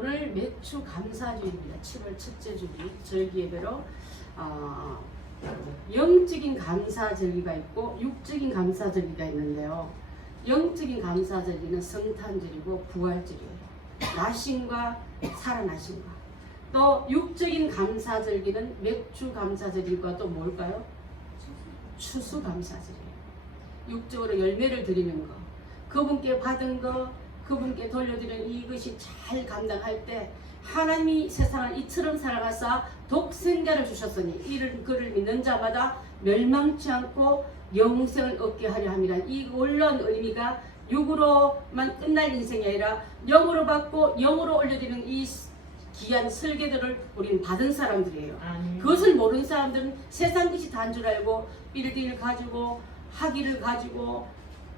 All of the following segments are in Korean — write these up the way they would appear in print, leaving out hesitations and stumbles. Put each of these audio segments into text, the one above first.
오늘 맥주 감사주일입니다. 7월 첫째 주일 절기 예배로 영적인 감사절기가 있고 육적인 감사절기가 있는데요. 영적인 감사절기는 성탄절이고 부활절이에요. 나심과 살아나심과. 또 육적인 감사절기는 맥주 감사절기가 또 뭘까요? 추수 감사절이에요. 육적으로 열매를 드리는 거, 그분께 받은 거, 그분께 돌려드리는 이것이 잘 감당할 때 하나님이 세상을 이처럼 사랑하사 독생자를 주셨으니 이를 그를 믿는 자마다 멸망치 않고 영생을 얻게 하려 함이라. 이 놀라운 의미가 육으로만 끝날 인생이 아니라 영으로 받고 영으로 올려드리는 이 귀한 설계들을 우리는 받은 사람들이에요. 그것을 모르는 사람들은 세상 것이 다인 줄 알고 빌딩을 가지고 학위를 가지고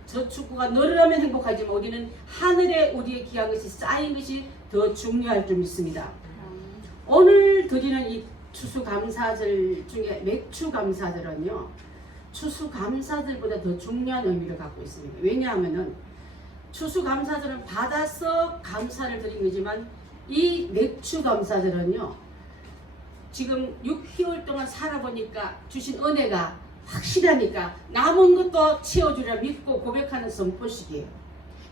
저축구가 늘어나면 행복하지만 우리는 하늘에 우리의 귀한 것이 쌓인 것이 더 중요할 줄 믿습니다. 오늘 드리는 이 추수감사절 중에 맥주감사절은요, 추수감사절보다 더 중요한 의미를 갖고 있습니다. 왜냐하면 추수감사절은 받아서 감사를 드린 거지만 이 맥주감사절은요, 지금 6개월 동안 살아보니까 주신 은혜가 확실하니까 남은 것도 채워주리라 믿고 고백하는 선포식이에요.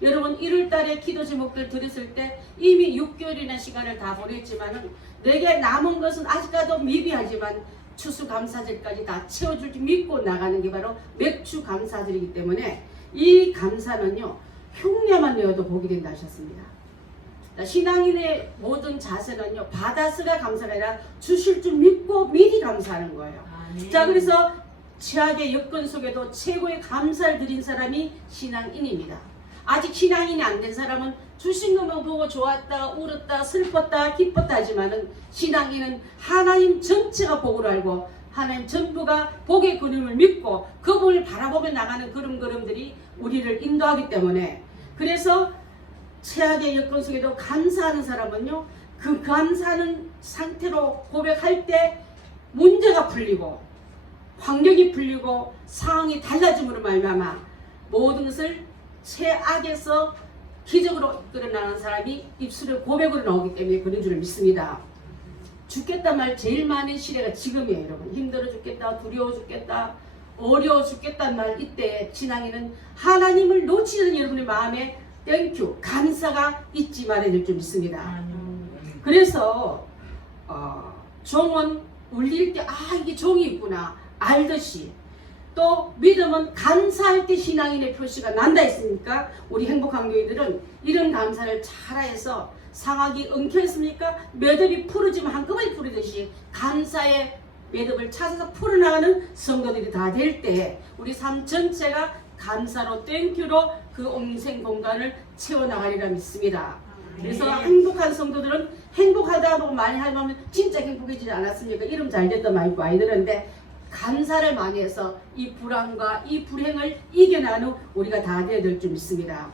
여러분 1월달에 기도 제목들 들었을 때 이미 6개월이나 시간을 다 보냈지만은 내게 남은 것은 아직까지도 미비하지만 추수감사절까지 다 채워줄 줄 믿고 나가는 게 바로 맥주감사절이기 때문에 이 감사는요, 흉내만 내어도 복이 된다 하셨습니다. 신앙인의 모든 자세는요, 받아서가 감사가 아니라 주실 줄 믿고 미리 감사하는 거예요. 자, 그래서 최악의 여건 속에도 최고의 감사를 드린 사람이 신앙인입니다. 아직 신앙인이 안 된 사람은 주신 것만 보고 좋았다, 울었다, 슬펐다, 기뻤다 하지만은 신앙인은 하나님 전체가 복으로 알고 하나님 전부가 복의 그림을 믿고 그분을 바라보며 나가는 걸음걸음들이 우리를 인도하기 때문에, 그래서 최악의 여건 속에도 감사하는 사람은요, 그 감사하는 상태로 고백할 때 문제가 풀리고 환경이 풀리고 상황이 달라짐으로 말미암아 모든 것을 최악에서 기적으로 이끌어나가는 사람이 입술에 고백으로 나오기 때문에 그런 줄 믿습니다. 죽겠다 말 제일 많은 시대가 지금이에요. 여러분 힘들어 죽겠다, 두려워 죽겠다, 어려워 죽겠다는 말, 이때 신앙인은 하나님을 놓치는 여러분의 마음에 땡큐 감사가 잊지 말아야 될 줄 믿습니다. 그래서 종은 울릴 때 이게 종이 있구나 알듯이, 또 믿음은 감사할 때 신앙인의 표시가 난다 했습니까? 우리 행복한 교회들은 이런 감사를 잘해서 상하기 엉켜있습니까? 매듭이 풀어지면 한꺼번에 풀리듯이 감사의 매듭을 찾아서 풀어나가는 성도들이 다 될 때 우리 삶 전체가 감사로 땡큐로 그 옹생 공간을 채워나가리라 믿습니다. 그래서 행복한 성도들은 행복하다 보고 많이 하면 진짜 행복해지지 않았습니까? 이름 잘 됐다 많이 많이 들었는데 감사를 많이 해서 이 불안과 이 불행을 이겨나가는 우리가 다 되어야 될 줄 믿습니다.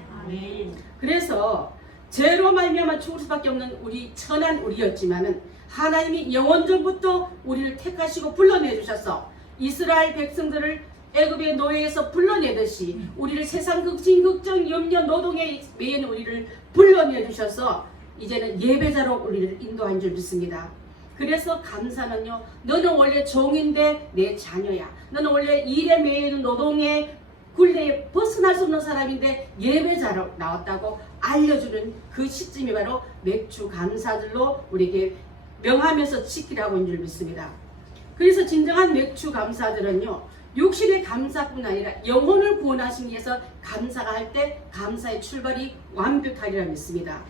그래서 죄로 말미암아 죽을 수밖에 없는 우리 천한 우리였지만은 하나님이 영원전부터 우리를 택하시고 불러내 주셔서 이스라엘 백성들을 애굽의 노예에서 불러내듯이 우리를 세상 걱정, 염려, 노동에 매인 우리를 불러내 주셔서 이제는 예배자로 우리를 인도한 줄 믿습니다. 그래서 감사는요, 너는 원래 종인데 내 자녀야, 너는 원래 일에 매이는 노동에 굴레에 벗어날 수 없는 사람인데 예배자로 나왔다고 알려주는 그 시점이 바로 맥주 감사들로 우리에게 명하면서 지키라고 인 줄 믿습니다. 그래서 진정한 맥주 감사들은요, 육신의 감사뿐 아니라 영혼을 구원하시기 위해서 감사가 할 때 감사의 출발이 완벽하리라 믿습니다.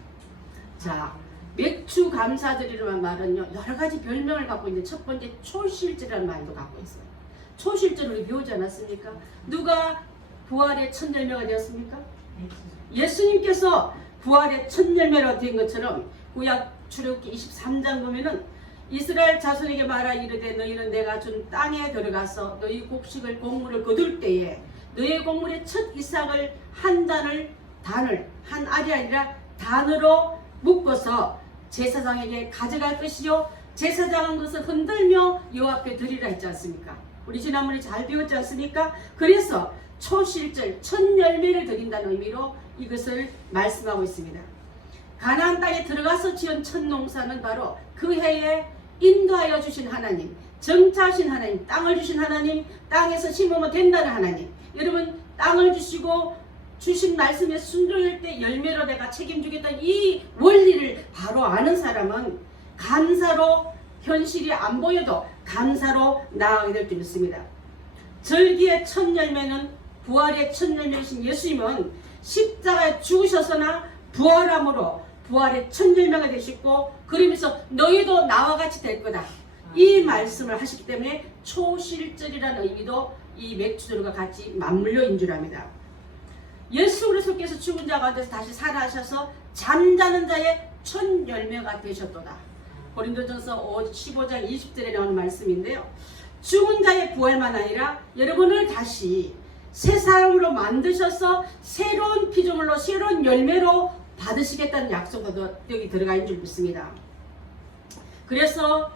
자, 맥주 감사절이라는 말은요, 여러 가지 별명을 갖고 있는데 첫 번째 초실절이라는 말도 갖고 있어요. 초실절 우리 배우지 않았습니까? 누가 부활의 첫 열매가 되었습니까? 예수님께서 부활의 첫 열매가 된 것처럼 구약 출애굽기 23장 보면은 이스라엘 자손에게 말하 이르되 너희는 내가 준 땅에 들어가서 너희 곡식을 곡물을 거둘 때에 너희 곡물의 첫 이삭을 한 단을 한 알이 아니라 단으로 묶어서 제사장에게 가져갈 것이요 제사장은 것을 흔들며 여호와 앞에 드리라 했지 않습니까? 우리 지난번에 잘 배웠지 않습니까? 그래서 초실절 첫 열매를 드린다는 의미로 이것을 말씀하고 있습니다. 가나안 땅에 들어가서 지은 첫 농사는 바로 그 해에 인도하여 주신 하나님, 정착하신 하나님, 땅을 주신 하나님, 땅에서 심으면 된다는 하나님. 여러분, 땅을 주시고 주신 말씀에 순종할 때 열매로 내가 책임지겠다는 이 원리를 바로 아는 사람은 감사로, 현실이 안 보여도 감사로 나아가게 될 줄 믿습니다. 절기의 첫 열매는, 부활의 첫 열매이신 예수님은 십자가에 죽으셔서나 부활함으로 부활의 첫 열매가 되시고, 그러면서 너희도 나와 같이 될 거다, 이 말씀을 하시기 때문에 초실절이라는 의미도 이 맥주절과 같이 맞물려 인주랍니다. 예수 그리스도께서 죽은 자 가운데서 다시 살아나셔서 잠자는 자의 첫 열매가 되셨도다. 고린도전서 15장 20절에 나오는 말씀인데요. 죽은 자의 부활만 아니라 여러분을 다시 새 사람으로 만드셔서 새로운 피조물로, 새로운 열매로 받으시겠다는 약속도 여기 들어가 있는 줄 믿습니다. 그래서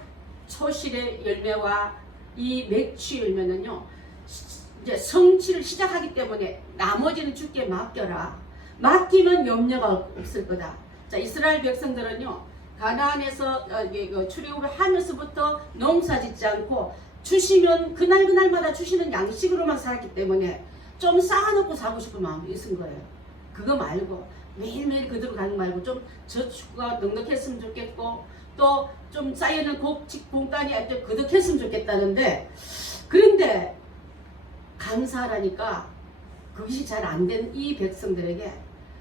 초실의 열매와 이 맥주 열매는요, 이제 성취를 시작하기 때문에 나머지는 주께 맡겨라. 맡기면 염려가 없을 거다. 자, 이스라엘 백성들은요, 가나안에서 출애굽을 하면서부터 농사 짓지 않고 주시면 그날마다 주시는 양식으로만 살았기 때문에 좀 쌓아놓고 사고 싶은 마음이 있은 거예요. 그거 말고 매일매일 그대로 가는 말고 좀 저축가 넉넉했으면 좋겠고, 또 좀 쌓여있는 공단이 그득했으면 좋겠다는데, 그런데 감사하라니까 그것이 잘 안 된 이 백성들에게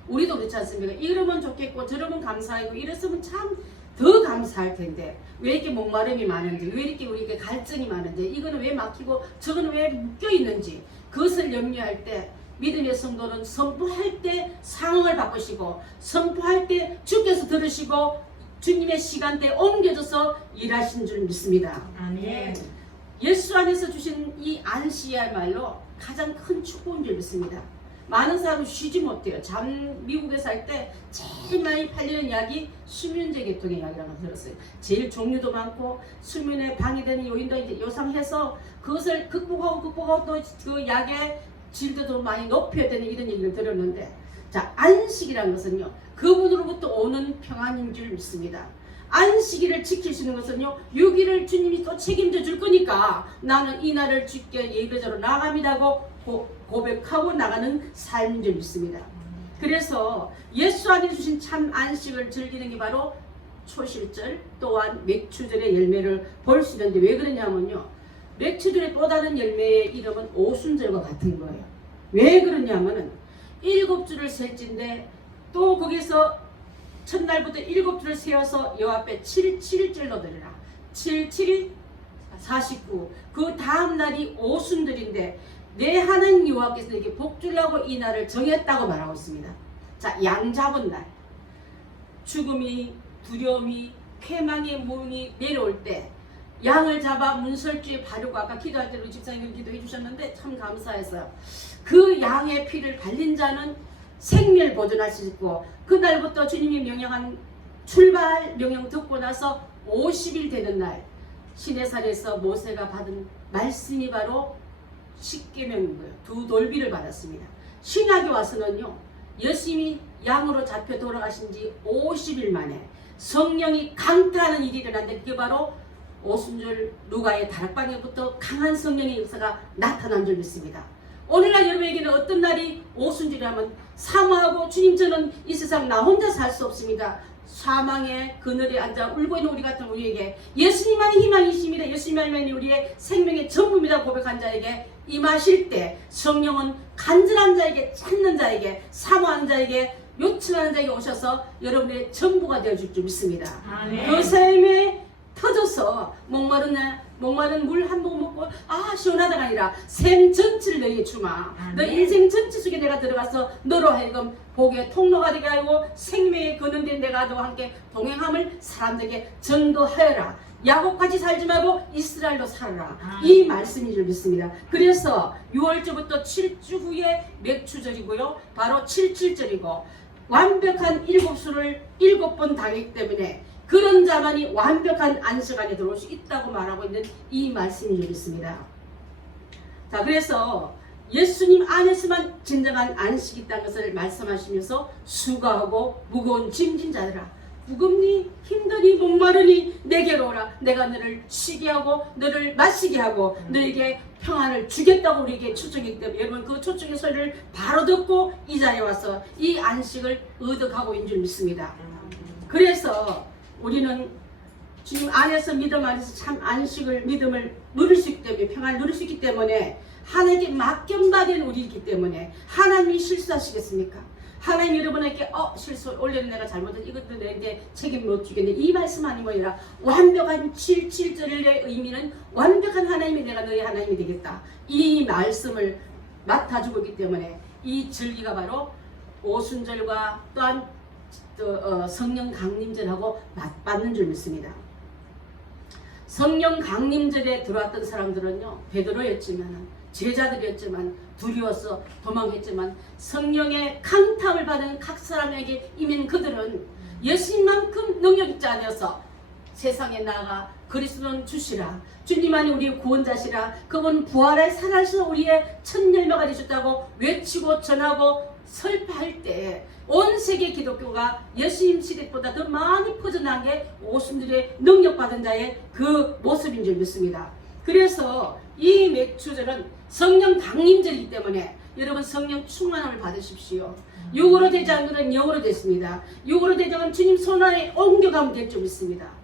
우리도 그렇지 않습니까? 이러면 좋겠고 저러면 감사하고 이랬으면 참 더 감사할 텐데 왜 이렇게 목마름이 많은지, 왜 이렇게 우리에게 갈증이 많은지, 이거는 왜 막히고 저거는 왜 묶여 있는지, 그것을 염려할 때 믿음의 성도는 선포할 때 상황을 바꾸시고, 선포할 때 주께서 들으시고 주님의 시간대에 옮겨져서 일하신 줄 믿습니다. 아멘. 예수 안에서 주신 이 안식이야말로 가장 큰 축복인 줄 믿습니다. 많은 사람은 쉬지 못해요. 미국에 살 때 제일 많이 팔리는 약이 수면제 계통의 약이라고 들었어요. 제일 종류도 많고 수면에 방해되는 요인도 이제 요상해서 그것을 극복하고 또 그 약의 질도 많이 높여야 되는 이런 얘기를 들었는데, 자, 안식이라는 것은요, 그분으로부터 오는 평안인 줄 믿습니다. 안식일을 지킬 수 있는 것은요, 6일을 주님이 또 책임져 줄 거니까 나는 이 날을 주께 예배자로 나갑니다고 고백하고 나가는 삶인 줄 믿습니다. 그래서 예수 안에 주신 참 안식을 즐기는 게 바로 초실절, 또한 맥주절의 열매를 볼 수 있는데, 왜 그러냐면요, 맥주절의 또 다른 열매의 이름은 오순절과 같은 거예요. 왜 그러냐면은 7주를 셀진데, 또 거기서 첫날부터 7주를 세워서 여호와 앞에 7일절로 드리라. 7, 7일 49. 그 다음 날이 오순절인데 내 하나님 여호와께서 이렇게 복 주려고 이 날을 정했다고 말하고 있습니다. 자, 양 잡은 날, 죽음이, 두려움이, 쾌망의 문이 내려올 때 양을 잡아 문설주에 바르고, 아까 기도할 때 우리 집사님이 기도해 주셨는데 참 감사했어요. 그 양의 피를 발린 자는 생명을 보존할 수 있고, 그날부터 주님이 명령한 출발 명령 듣고 나서 50일 되는 날 시내산에서 모세가 받은 말씀이 바로 십계명인 거예요. 두 돌비를 받았습니다. 신약에 와서는요, 예수님이 양으로 잡혀 돌아가신 지 50일 만에 성령이 강타하는 일이 일어났는데, 그게 바로 오순절 누가의 다락방에부터 강한 성령의 역사가 나타난 줄 믿습니다. 오늘날 여러분에게는 어떤 날이 오순절이라면 사모하고, 주님, 저는 이 세상 나 혼자 살 수 없습니다. 사망의 그늘에 앉아 울고 있는 우리 같은 우리에게 예수님만이 희망이십니다. 예수님만이 우리의 생명의 전부입니다 고백한 자에게 임하실 때 성령은 간절한 자에게, 찾는 자에게, 사모하는 자에게, 요청하는 자에게 오셔서 여러분의 전부가 되어줄 줄 믿습니다. 아멘. 그 삶에 터져서 목마른 물 한 모금 먹고 시원하다가 아니라 생 전체를 너에게 주마. 너 인생 전체 속에 내가 들어가서 너로 하여금 복의 통로가 되게 하고 생명의 거는데 내가 너와 함께 동행함을 사람들에게 전도하여라. 야곱같이 살지 말고 이스라엘로 살아라. 이 말씀인 줄 믿습니다. 그래서 6월절부터 7주 후에 맥주절이고요, 바로 77절이고 완벽한 7수를 7번 당했기 때문에 그런 자만이 완벽한 안식 안에 들어올 수 있다고 말하고 있는 이 말씀이 있습니다. 자, 그래서 예수님 안에서만 진정한 안식이 있다는 것을 말씀하시면서 수고하고 무거운 짐진 자들아 무겁니 힘드니 목마르니 내게로 오라. 내가 너를 쉬게 하고 너를 마시게 하고 너에게 평안을 주겠다고 우리에게 초청했기 때문에 여러분 그 초청의 소리를 바로 듣고 이 자리에 와서 이 안식을 얻어가고 있는 줄 믿습니다. 그래서 우리는 주님 안에서 믿음 안에서 참 안식을 믿음을 누릴 수 있기 때문에 평안을 누릴 수 있기 때문에 하나님께 맡겨받은 우리이기 때문에 하나님이 실수하시겠습니까? 하나님 여러분에게 실수 올해는 내가 잘못한 이것도 내게 책임 못 지겠네 이 말씀 아니면 아니라 완벽한 7절의 의미는 완벽한 하나님이 내가 너의 하나님이 되겠다 이 말씀을 맡아주고 있기 때문에 이 절기가 바로 오순절과 또한 성령 강림절하고 맞는 줄 믿습니다. 성령 강림절에 들어왔던 사람들은요 베드로였지만 제자들이었지만 두려워서 도망했지만 성령의 강탐을 받은 각 사람에게 임한 그들은 예수님만큼 능력 있지 않아서 세상에 나가 그리스도는 주시라 주님만이 우리의 구원자시라 그분 부활에 살아서 우리의 첫 열매가 되셨다고 외치고 전하고 설파할 때 온 세계 기독교가 예수님 시대보다 더 많이 퍼져나간 게 오순절의 능력받은 자의 그 모습인 줄 믿습니다. 그래서 이 맥주절은 성령 강림절이기 때문에 여러분 성령 충만함을 받으십시오. 육으로 되지 않은 것은 영으로 됐습니다. 육으로 되지 않은 주님 손안에 옮겨가면 될 줄 믿습니다.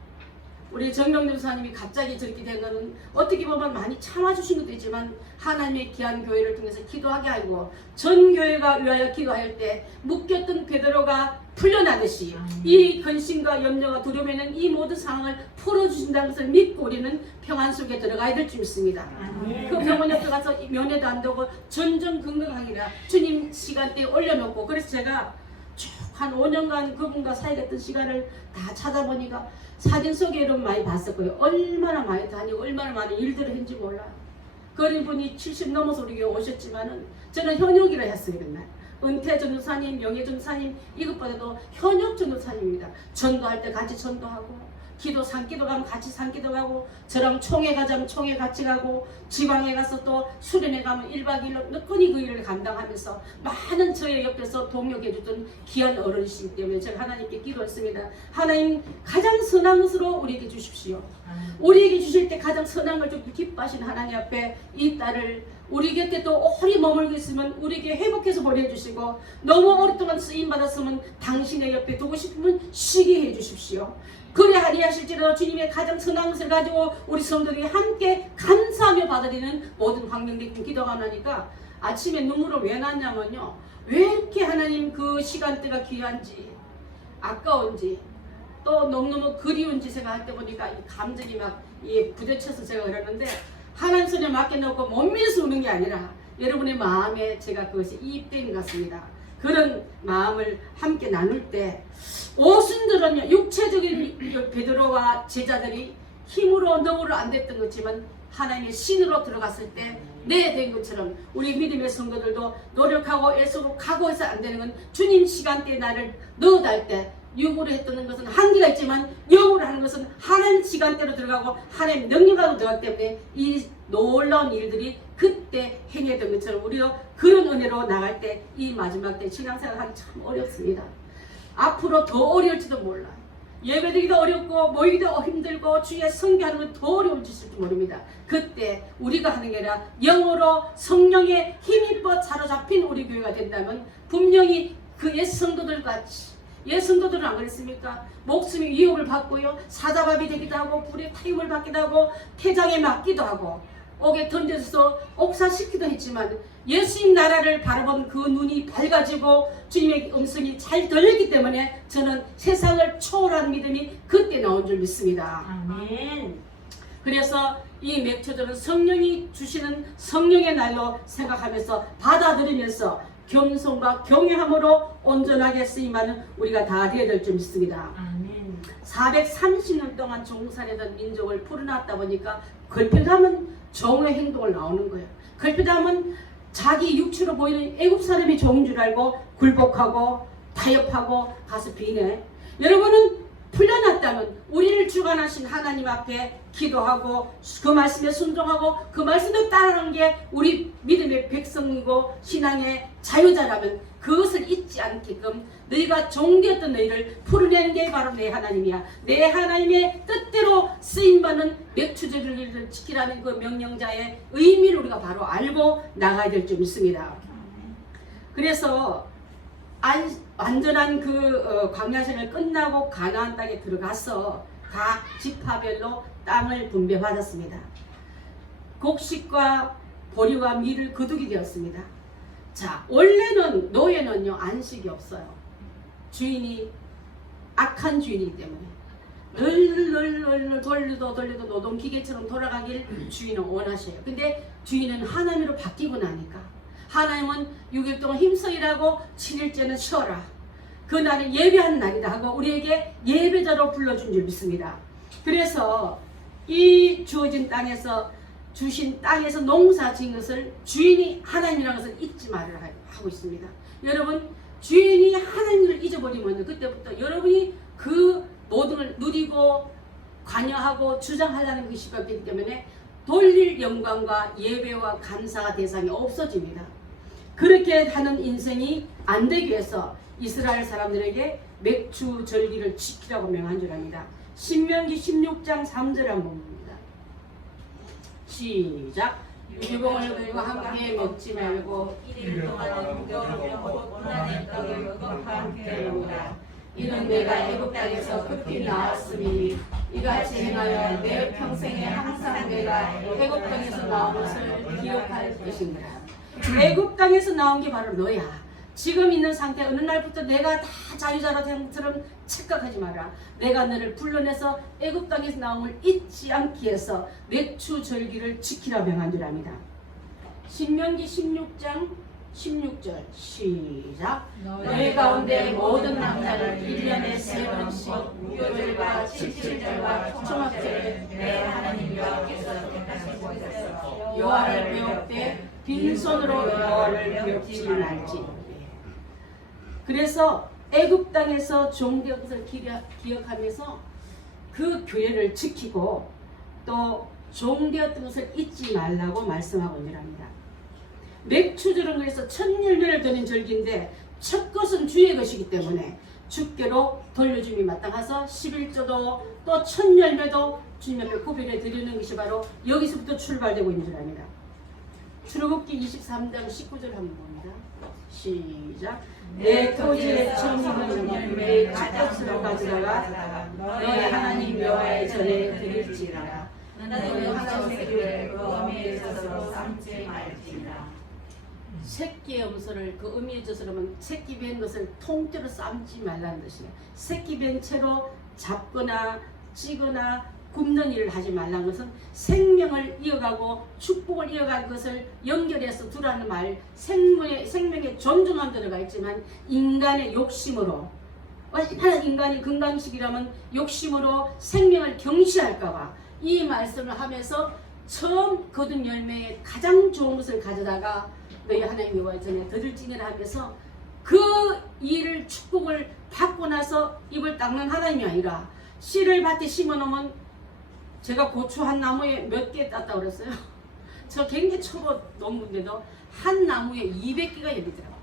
우리 정명준 사님이 갑자기 저렇게 된 것은 어떻게 보면 많이 참아주신 것도 있지만 하나님의 귀한 교회를 통해서 기도하게 하고 전 교회가 위하여 기도할 때 묶였던 베드로가 풀려나듯이 이 근심과 염려가 두려움에는 이 모든 상황을 풀어주신다는 것을 믿고 우리는 평안 속에 들어가야 될 줄 믿습니다. 그 병원 옆에 가서 면회도 안 되고 전전긍긍하기라 주님 시간대에 올려놓고 그래서 제가 쭉 한 5년간 그분과 사역했던 시간을 다 찾아보니까 사진 속에 이런 많이 봤었고요. 얼마나 많이 다니고 얼마나 많은 일들을 했는지 몰라요. 그런 분이 70 넘어서 우리 교회 오셨지만은 저는 현역이라 했어요. 맨날 은퇴 전도사님, 명예 전도사님 이것보다도 현역 전도사님입니다. 전도할 때 같이 전도하고 기도 산기도 가면 같이 산기도 가고 저랑 총회 가자면 총회 같이 가고 지방에 가서 또 수련회 가면 1박 2일로 늦거니 그 일을 감당하면서 많은 저의 옆에서 동역해 주던 귀한 어른이시기 때문에 제가 하나님께 기도했습니다. 하나님 가장 선한 것으로 우리에게 주십시오. 우리에게 주실 때 가장 선한 걸 좀 기뻐하신 하나님 앞에 이 딸을 우리 곁에 또 오래 머물고 있으면 우리에게 회복해서 보내주시고 너무 오랫동안 쓰임받았으면 당신의 옆에 두고 싶으면 쉬게 해주십시오. 그래 아니하실지라도 주님의 가장 선한 것을 가지고 우리 성도들이 함께 감사하며 받아들이는 모든 환경들이 기도가 나니까 아침에 눈물을 왜 났냐면요. 왜 이렇게 하나님 그 시간대가 귀한지 아까운지 또 너무너무 그리운지 생각할 때 보니까 이 감정이 막 부딪혀서 제가 그러는데 하나님 손에 맡겨놓고 못 믿어서 우는 게 아니라 여러분의 마음에 제가 그것이 이입된 것 같습니다. 그런 마음을 함께 나눌 때 오순절은요 육체적인 베드로와 제자들이 힘으로 너무로 안 됐던 것지만 하나님의 신으로 들어갔을 때 내 된 것처럼 우리 믿음의 성도들도 노력하고 애쓰고 각오해서 안 되는 건 주님 시간대에 나를 넣어달 때 육으로 했던 것은 한계가 있지만 영으로 하는 것은 하나님 시간대로 들어가고 하나님 능력으로 들어가기 때문에 이 놀라운 일들이 그때 행했던 것처럼 우리도 그런 은혜로 나갈 때 이 마지막 때 신앙생활 하기 참 어렵습니다. 앞으로 더 어려울지도 몰라요. 예배드리기도 어렵고 모이기도 힘들고 주의 성교하는 건 더 어려워질지도 모릅니다. 그때 우리가 하는 게 아니라 영으로 성령의 힘입어 사로잡힌 우리 교회가 된다면 분명히 그 옛 성도들 같이 옛 성도들은 안 그랬습니까? 목숨이 위협을 받고요. 사자밥이 되기도 하고 불에 타임을 받기도 하고 태장에 맞기도 하고 옥에 던져서 옥사시키기도 했지만 예수님 나라를 바라본 그 눈이 밝아지고 주님의 음성이 잘 들렸기 때문에 저는 세상을 초월한 믿음이 그때 나온 줄 믿습니다. 아멘. 그래서 이 맥주절은 성령이 주시는 성령의 날로 생각하면서 받아들이면서 겸손과 경외함으로 온전하게 쓰임하는 우리가 다 되어야 될 줄 믿습니다. 아멘. 430년 동안 종살이던 민족을 풀어놨다 보니까 걸핏하면 종의 행동을 나오는 거예요. 걸핏하면 자기 육체로 보이는 애국 사람이 종인 줄 알고 굴복하고 타협하고 가서 비내. 여러분은 풀려났다 없다면 우리를 주관하신 하나님 앞에 기도하고 그 말씀에 순종하고 그 말씀에 따르는 게 우리 믿음의 백성이고 신앙의 자유자라면 그것을 잊지 않게끔 너희가 종되었던 너희를 풀어낸 게 바로 내 하나님이야. 내 하나님의 뜻대로 쓰임받는 맥추절기를 지키라는 그 명령자의 의미를 우리가 바로 알고 나가야 될 줄 믿습니다. 그래서 완전한 그 광야생을 끝나고 가나안 땅에 들어가서 각 지파별로 땅을 분배받았습니다. 곡식과 보리와 밀을 거두게 되었습니다. 자, 원래는 노예는요 안식이 없어요. 주인이 악한 주인이기 때문에 늘 돌려도 노동기계처럼 돌아가길 주인은 원하셔요. 근데 주인은 하나님으로 바뀌고 나니까 하나님은 6일 동안 힘써 일하고 7일째는 쉬어라. 그날은 예배한 날이다 하고 우리에게 예배자로 불러준 줄 믿습니다. 그래서 이 주어진 땅에서 주신 땅에서 농사 지은 것을 주인이 하나님이라는 것을 잊지 말으라 하고 있습니다. 여러분 주인이 하나님을 잊어버리면 그때부터 여러분이 그 모든 걸 누리고 관여하고 주장하려는 것이 없기 때문에 돌릴 영광과 예배와 감사가 대상이 없어집니다. 그렇게 하는 인생이 안 되기 위해서 이스라엘 사람들에게 맥주 절기를 지키라고 명한 줄 압니다. 신명기 16장 3절 한번 봅니다. 시작. 유봉을 들고 함께 먹지 말고 1일 동안은 무교로 고난의 떡을 먹어 함께 먹으라. 이는 내가 애굽 땅에서 급히 나왔으니 이같이 행하여 내 평생에 항상 내가 애굽 땅에서 나온 것을 기억할 것이니라. 애굽 땅에서 나온 게 바로 너야. 지금 있는 상태 어느 날부터 내가 다 자유자라 된 것처럼 착각하지 마라. 내가 너를 불러내서 애굽 땅에서 나옴을 잊지 않기 위해서 맥추 절기를 지키라 명한 줄 압니다. 신명기 16장 16절 시작. 너희 가운데 모든 남자를 1년에 3번씩 무교절과 칠칠절과 초막절을 내 하나님 여호와께서 택하신 곳에서 여호와를 배울 때 빈손으로 여호와를 배웁지 말지. 그래서 애굽 땅에서 종되었던 것을 기억하면서 그 교회를 지키고 또 종되었던 것을 잊지 말라고 말씀하고 있습니다. 맥추절은 그래서 천열매를 드는 절기인데 첫 것은 주의 것이기 때문에 주께로 돌려줌이 마땅해서 11조도 또 천열매도 주님 앞에 구별해 드리는 것이 바로 여기서부터 출발되고 있는 줄 압니다. 출애굽기 23장 19절 한번 봅니다. 시작. 내 토지에 처음 있는 열매의 첫값으로 가져다가 너의 하나님 여호와의 전에 드릴지라. 너희 항상새끼를 그 어미에 젖으로 삶지 말지라. 새끼의 음소를 그 어미에 젖으로면 새끼 뵌 것을 통째로 삶지 말라는 뜻이에요. 새끼 뵌 채로 잡거나 찌거나 굽는 일을 하지 말라는 것은 생명을 이어가고 축복을 이어갈 것을 연결해서 두라는 말. 생명의 존중함 들어가 있지만 인간의 욕심으로 얼마나 인간이 건강식이라면 욕심으로 생명을 경시할까봐 이 말씀을 하면서 처음 거둔 열매의 가장 좋은 것을 가져다가 너희 하나님 여호와의 전에 드릴지니라 하면서 그 일을 축복을 받고 나서 입을 닦는 하나님이 아니라 씨를 밭에 심어놓으면 제가 고추 한 나무에 몇 개 땄다고 그랬어요. 저 굉장히 초보 농부인데도 한 나무에 200개가 열리더라고요.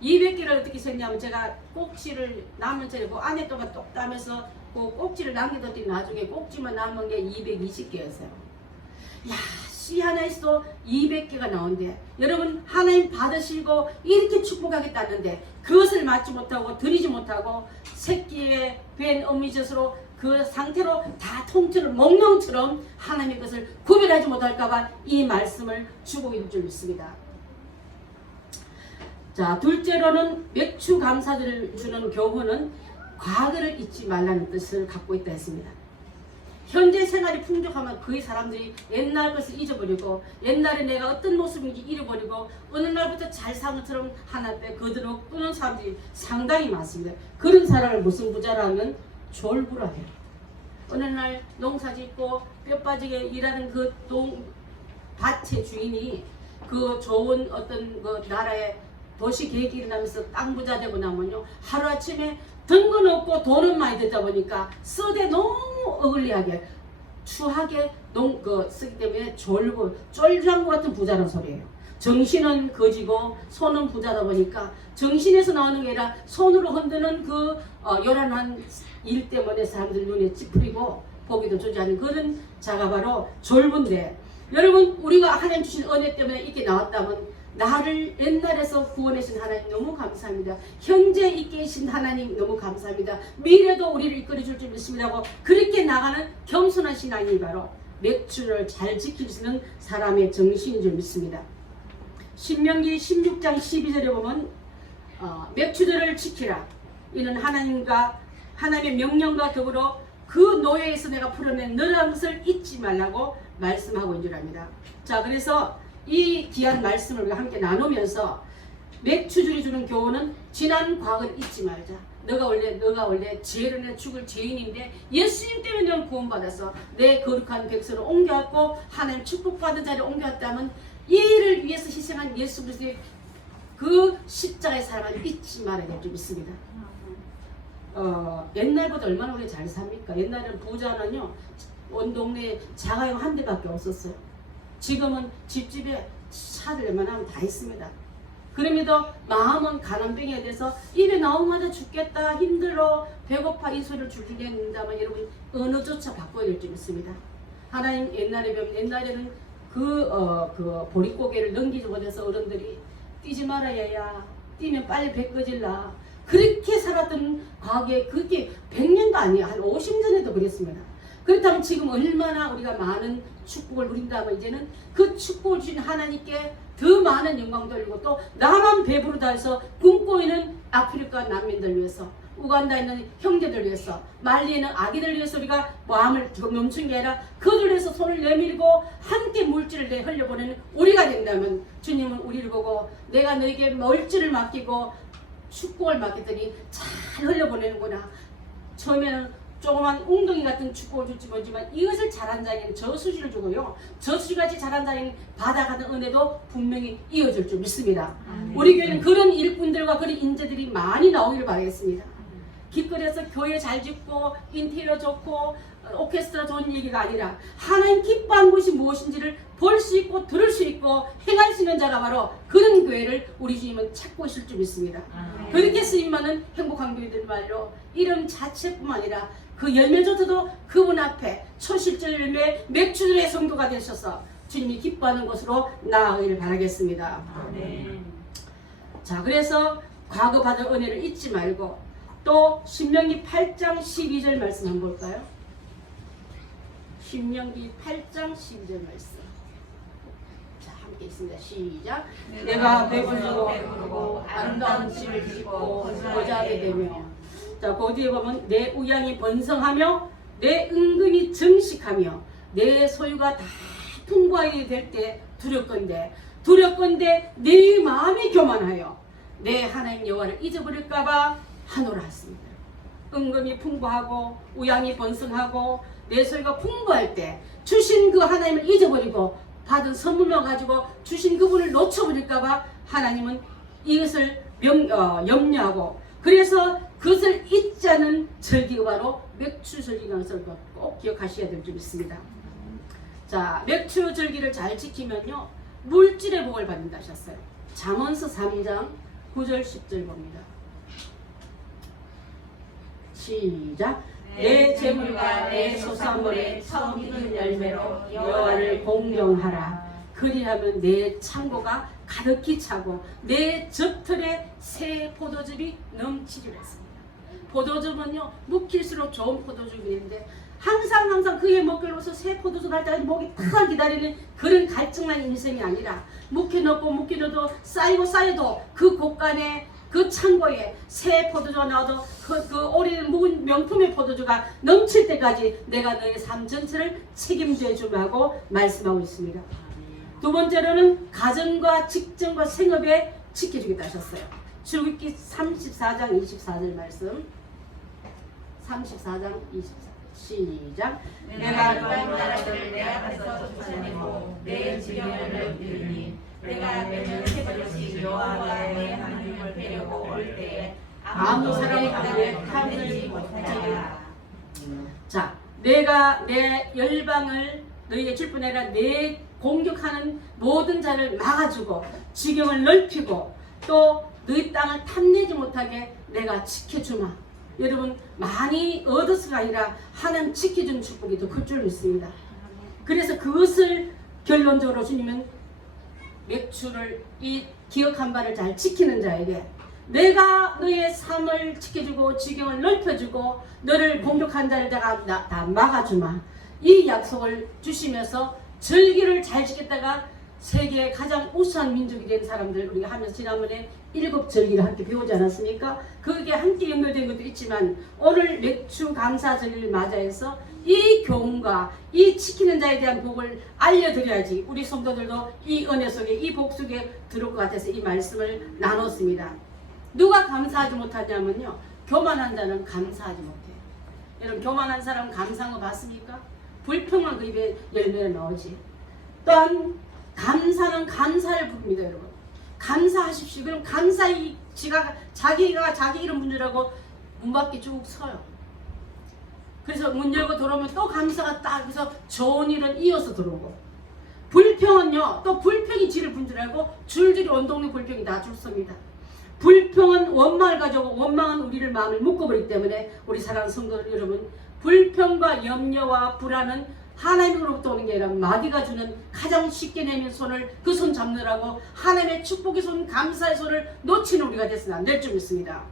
200개를 어떻게 썼냐면 제가 꼭지를 남은 채로 그 안에 또가 똑 따면서 그 꼭지를 남겨뒀더니 나중에 꼭지만 남은 게 220개였어요. 야, 씨 하나 있어도 200개가 나온대. 여러분 하나님 받으시고 이렇게 축복하겠다는데 그것을 맞지 못하고 드리지 못하고 새끼에 뵌 어미젖으로 그 상태로 다 통째로 몽룡처럼 하나님의 것을 구별하지 못할까봐 이 말씀을 주고 있는 줄 믿습니다. 자, 둘째로는 맥추 감사절을 주는 교훈은 과거를 잊지 말라는 뜻을 갖고 있다 했습니다. 현재 생활이 풍족하면 거의 사람들이 옛날 것을 잊어버리고 옛날에 내가 어떤 모습인지 잃어버리고 어느 날부터 잘 산 것처럼 하나님 앞에 거들어 끄는 사람들이 상당히 많습니다. 그런 사람을 무슨 부자라면 졸부라 해요. 어느 날 농사 짓고 뼈 빠지게 일하는 그 밭의 주인이 그 좋은 어떤 그 나라의 도시 계획이 일어나면서 땅 부자 되고 나면요 하루아침에 든 건 없고 돈은 많이 듣다 보니까 쓰되 너무 어글리하게 추하게 쓰기 때문에 졸고 쫄장 같은 부자란 소리예요. 정신은 거지고 손은 부자다 보니까 정신에서 나오는 게 아니라 손으로 흔드는 그 요란한 일 때문에 사람들 눈에 찌푸리고 보기도 좋지 않은 그런 자가 바로 졸부인데, 여러분 우리가 하나님 주신 은혜 때문에 이렇게 나왔다면 나를 옛날에서 구원하신 하나님 너무 감사합니다. 현재 있게 계신 하나님 너무 감사합니다. 미래도 우리를 이끌어줄 줄 믿습니다고 그렇게 나가는 겸손한 신앙이 바로 맥주를 잘 지킬 수 있는 사람의 정신인 줄 믿습니다. 신명기 16장 12절에 보면 맥주들을 지키라. 이는 하나님의 명령과 더불어 그 노예에서 내가 풀어낸 너라는 것을 잊지 말라고 말씀하고 있는 줄 압니다. 자, 그래서 이 귀한 말씀을 우리가 함께 나누면서 맥주들이 주는 교훈은 지난 과거를 잊지 말자. 너가 원래 죄로 내 죽을 죄인인데 예수님 때문에 너는 구원받아서 내 거룩한 백성을 옮겨왔고 하나님 축복받은 자리에 옮겨왔다면 이 일을 위해서 희생한 예수 그리스도의 그 십자가의 사랑을 잊지 말아야 될 줄 믿습니다. 옛날보다 얼마나 우리 잘 삽니까? 옛날에는 부자는요 온 동네에 자가용 한 대밖에 없었어요. 지금은 집집에 차를 웬만하면 다 있습니다. 그럼에도 마음은 가난병에 대해서 입에 나오마다 죽겠다, 힘들어, 배고파 이 소리를 줄줄 낸다면 여러분 언어조차 바꿔야 될 줄 믿습니다. 하나님 옛날에는 그 보릿고개를 넘기지 못해서 어른들이 뛰지 말아야 뛰면 빨리 배 꺼질라 그렇게 살았던 과거에 그게 100년도 아니에요. 한 50년에도 그랬습니다. 그렇다면 지금 얼마나 우리가 많은 축복을 누린다면 이제는 그 축복을 주신 하나님께 더 많은 영광 돌리고 또 나만 배부르다 해서 굶고 있는 아프리카 난민들 위해서, 우간다에 있는 형제들 위해서, 말리에 있는 아기들 위해서 우리가 마음을 멈춘 게 아니라 그들 위해서 손을 내밀고 함께 물질을 흘려보내는 우리가 된다면 주님은 우리를 보고 내가 너에게 물질을 맡기고 축복을 맡겼더니 잘 흘려보내는구나. 처음에는 조그만 웅덩이 같은 축복을 줄지 모르지만 이것을 잘한 자에게는 저수지를 주고요. 저수지같이 잘한 자에게는 바다 같은 은혜도 분명히 이어질 줄 믿습니다. 우리 교회는 그런 일꾼들과 그런 인재들이 많이 나오기를 바라겠습니다. 길거리에서 교회 잘 짓고 인테리어 좋고 오케스트라 좋은 얘기가 아니라 하나님 기뻐하는 것이 무엇인지를 볼 수 있고 들을 수 있고 행할 수 있는 자가 바로 그런 교회를 우리 주님은 찾고 있을 줄 믿습니다. 그렇게 쓰임받는 행복한 교회들 말로 이름 자체뿐만 아니라 그 열매조차도 그분 앞에 초실절 열매 맥주들의 성도가 되셔서 주님이 기뻐하는 곳으로 나아가기를 바라겠습니다. 자, 그래서 과거 받은 은혜를 잊지 말고 또 신명기 8장 12절 말씀 한번 볼까요? 신명기 8장 12절 말씀. 자, 함께 있습니다. 시작. 내가 배부르고 아름다운 집을 짓고 거주하게 되며. 자, 그 뒤에 보면 내 우양이 번성하며 내 은근히 정식하며 내 소유가 다 풍부하게 될 때 두렵건대 내 마음이 교만하여 내 하나님 여호와를 잊어버릴까봐 하노라 했습니다. 은금이 풍부하고 우양이 번성하고 내 소유가 풍부할 때 주신 그 하나님을 잊어버리고 받은 선물만 가지고 주신 그분을 놓쳐버릴까봐 하나님은 이것을 염려하고 그래서 그것을 잊지 않은 절기가 바로 맥주 절기라는 것을 꼭 기억하셔야 될 줄 믿습니다. 자, 맥주 절기를 잘 지키면요 물질의 복을 받는다 하셨어요. 잠언서 3장 9절 10절 봅니다. 시작. 내 재물과 내 소산물의 처음 익은 열매로 여호와를 공경하라. 그리하면 내 창고가 가득히 차고 내 젖털에 새 포도즙이 넘치리라 했습니다. 포도즙은요 묵힐수록 좋은 포도즙인데 항상 그의 먹기로서 새 포도즙 할 때까지 목이 탁 기다리는 그런 갈증난 인생이 아니라 묵혀놓고 쌓여도 그 곳간에 그 창고에 새 포도주가 나와도 그 오래된 묵은 명품의 포도주가 넘칠 때까지 내가 너의 삶 전체를 책임져 주라고 말씀하고 있습니다. 두 번째로는 가정과 직장과 생업에 지켜주겠다 하셨어요. 출애굽기 34장 24절 말씀. 34장 24절 시작. 내가 너희 나라들을 내 앞에서 쫓아내고 내 지경을 이르니 내가 매년 세 번씩 여호와의 하나님을 뵈려고 올 때에 아무 사람 가운데 탐내지 못하리라. 자, 내가 내 열방을 너희에게 줄 뿐 아니라 내 공격하는 모든 자를 막아주고 지경을 넓히고 또 너희 땅을 탐내지 못하게 내가 지켜주마. 여러분, 많이 얻어서가 아니라 하나님 지켜준 축복이 더 클 줄 믿습니다. 그래서 그것을 결론적으로 주님은 맥주를 이 기억한 바를 잘 지키는 자에게 내가 너의 삶을 지켜주고 지경을 넓혀주고 너를 공격한 자를 다 막아주마. 이 약속을 주시면서 절기를 잘 지켰다가 세계의 가장 우수한 민족이 된 사람들 우리가 하면서 지난번에 7절기를 함께 배우지 않았습니까? 그게 함께 연결된 것도 있지만 오늘 맥주 감사절기를 맞이해서 이 교훈과 이 지키는 자에 대한 복을 알려드려야지 우리 성도들도 이 은혜 속에 이 복 속에 들어올 것 같아서 이 말씀을 나눴습니다. 누가 감사하지 못하냐면요, 교만한 자는 감사하지 못해요. 여러분, 교만한 사람 감사한 거 봤습니까? 불평한 그 입에 열매가 나오지. 또한 감사는 감사를 부릅니다. 여러분, 감사하십시오. 그럼 감사히 자기가 자기 이름 문제라고 문 밖에 쭉 서요. 그래서 문 열고 들어오면 또 감사가 딱 해서 좋은 일은 이어서 들어오고, 불평은요 또 불평이 지를 분들하고 줄줄이 온 동네 불평이 다 줄 섭니다. 불평은 원망을 가져오고 원망은 우리를 마음을 묶어버리기 때문에 우리 사랑하는 성도 여러분, 불평과 염려와 불안은 하나님으로부터 오는 게 아니라 마귀가 주는 가장 쉽게 내민 손을 그 손 잡느라고 하나님의 축복의 손, 감사의 손을 놓치는 우리가 됐으면 안 될 줄 믿습니다.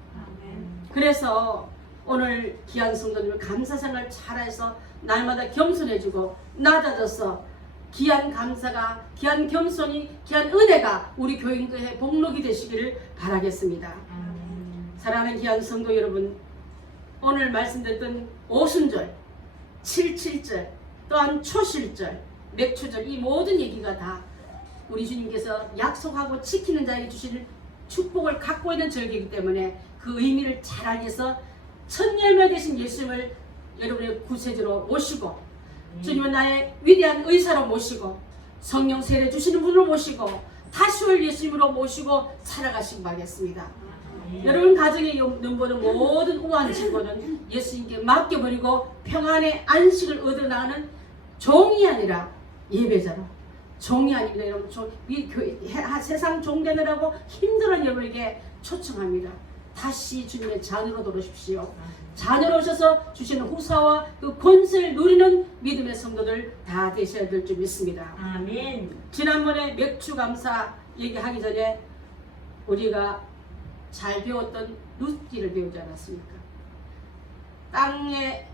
그래서 오늘 귀한 성도님을 감사생활 잘해서 날마다 겸손해지고 낮아져서 귀한 감사가, 귀한 겸손이, 귀한 은혜가 우리 교인들의 복록이 되시기를 바라겠습니다. 사랑하는 귀한 성도 여러분, 오늘 말씀드렸던 오순절, 77절, 또한 초실절, 맥추절, 이 모든 얘기가 다 우리 주님께서 약속하고 지키는 자에게 주시는 축복을 갖고 있는 절기이기 때문에 그 의미를 잘 알려서 첫 열매 되신 예수님을 여러분의 구세주로 모시고, 주님은 나의 위대한 의사로 모시고 성령 세례 주시는 분으로 모시고 다시 올 예수님으로 모시고 살아가시기 바라겠습니다. 여러분 가정에 넘보는 모든 우한 증거는 예수님께 맡겨버리고 평안의 안식을 얻어나가는 종이 아니라 예배자로, 종이 아닙니다. 여러분, 세상 종 되느라고 힘들어하는 여러분에게 초청합니다. 다시 주님의 자녀로 돌아오십시오. 자녀로 오셔서 주시는 후사와 그 권세를 누리는 믿음의 성도들 다 되셔야 될 줄 믿습니다. 아멘. 지난번에 맥주 감사 얘기하기 전에 우리가 잘 배웠던 룻기를 배우지 않았습니까? 땅의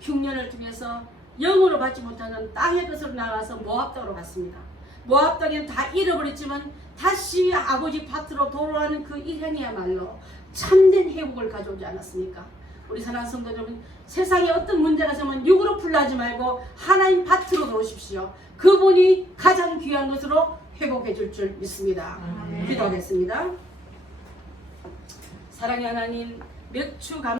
흉년을 통해서 영으로 받지 못하는 땅의 것으로 나가서 모압 땅으로 갔습니다. 모압 땅에는 다 잃어버렸지만 다시 아버지 밭으로 돌아오는 그 일행이야말로 참된 회복을 가져오지 않았습니까? 우리 사랑하는 성도 여러분, 세상에 어떤 문제가 있으면 육으로 풀라하지 말고 하나님 밭으로 들어오십시오. 그분이 가장 귀한 것으로 회복해 줄 줄 믿습니다. 기도하겠습니다. 사랑의 하나님, 맥주 감